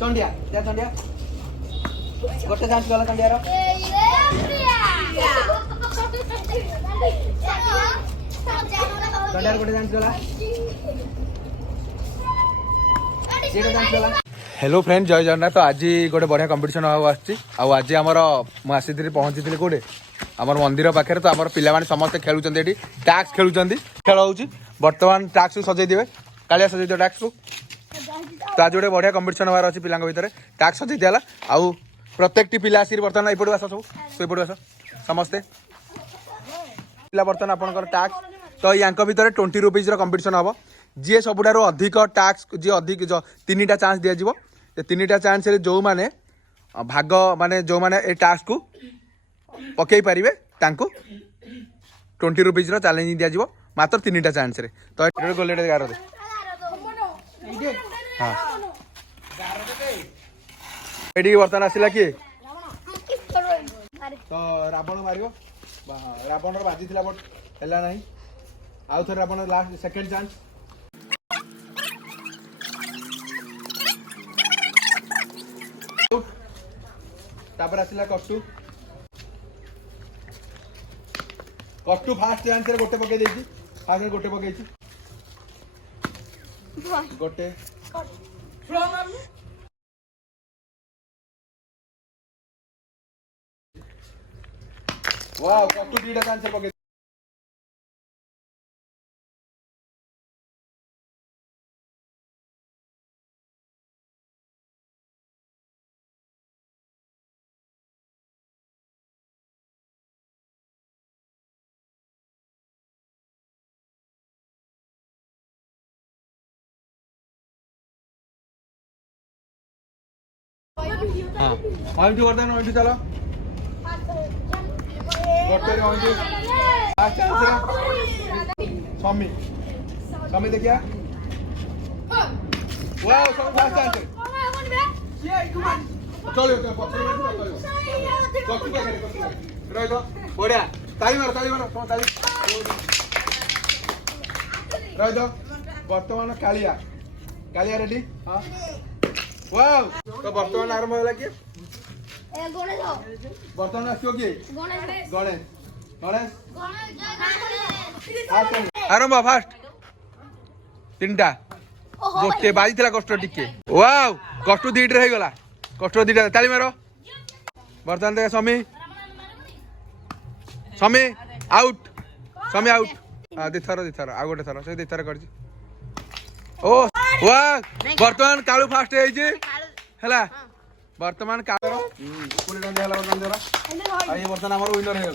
चंडिया चंडिया गोटे चांस गला चंडिया चंडिया गोटे चांस गला हेलो फ्रेंड जय जगन्नाथ। तो आज गोटे बढ़िया कंपटीशन आज आमर मुझे पहुंची कौटे आमर मंदिर पाखे। तो आम पिला समस्ते खेलुंट टैक्स खेलुंट खेल हो बर्तमान टैक्स को सजै देवे कालिया सजै दियो टैक्स को। तो आज गोटे बढ़िया कंपटीशन हमारे अच्छी पिला भितर टैक्स सजै दिया आउ प्रत्येक पिला आसिक बर्तमान एपटू आस सब एपटू आस समस्ते पिला बर्तमान आपंकर टैक्स। तो या भितर 20 रुपीज कंपटीशन हम जी सबुठार अधिक टैक्स जी अधिक 3टा चांस दिज्व 3टा चांस जो माने भाग माने जो माने ए टैक्स को पकई पारे 20 रुपीज चैलेंज दिज्व मात्र 3टा चांस रे। तो गोले गार दे हाँ ये बर्तमान आसला किए तो रावण मार रावण बाजी बट है ना आउ थे रावण लास्ट सेकेंड चांस तापर आसला कट्टू कट्टू फास्ट चांस रे गोटे पकई देछि फास्ट गोटे पकई गोटे वाओ कट्टू 2टा चांस रे पकई हाँ ऑन टू वर्धन ऑन टू चलो गोटे ऑन टू लास्ट चांस रे स्वामी स्वामी देखिया वाओ स्वामी लास्ट चांस रे चलो चलो पछरे चलो कॉपी करे रह दो बढ़िया ताली मारो ताली रह दो वर्तमान कालिया कालिया रेडी हां वाओ तो वर्तमान आरंभ होला कि वर्तमान आसियो कि गणेश गणेश आरंभ फास्ट 3टा गोटे बाजी थिला कष्ट टिके वाओ कष्ट 2टा हे गला कष्ट 2टा ताली मारो वर्तमान देख समी आउट हां दिथर आ गोटे थर से दिथर करछि ओ वाह वर्तमान कालू फास्ट है वर्तमान कालू पूरी वर्तमान विनर है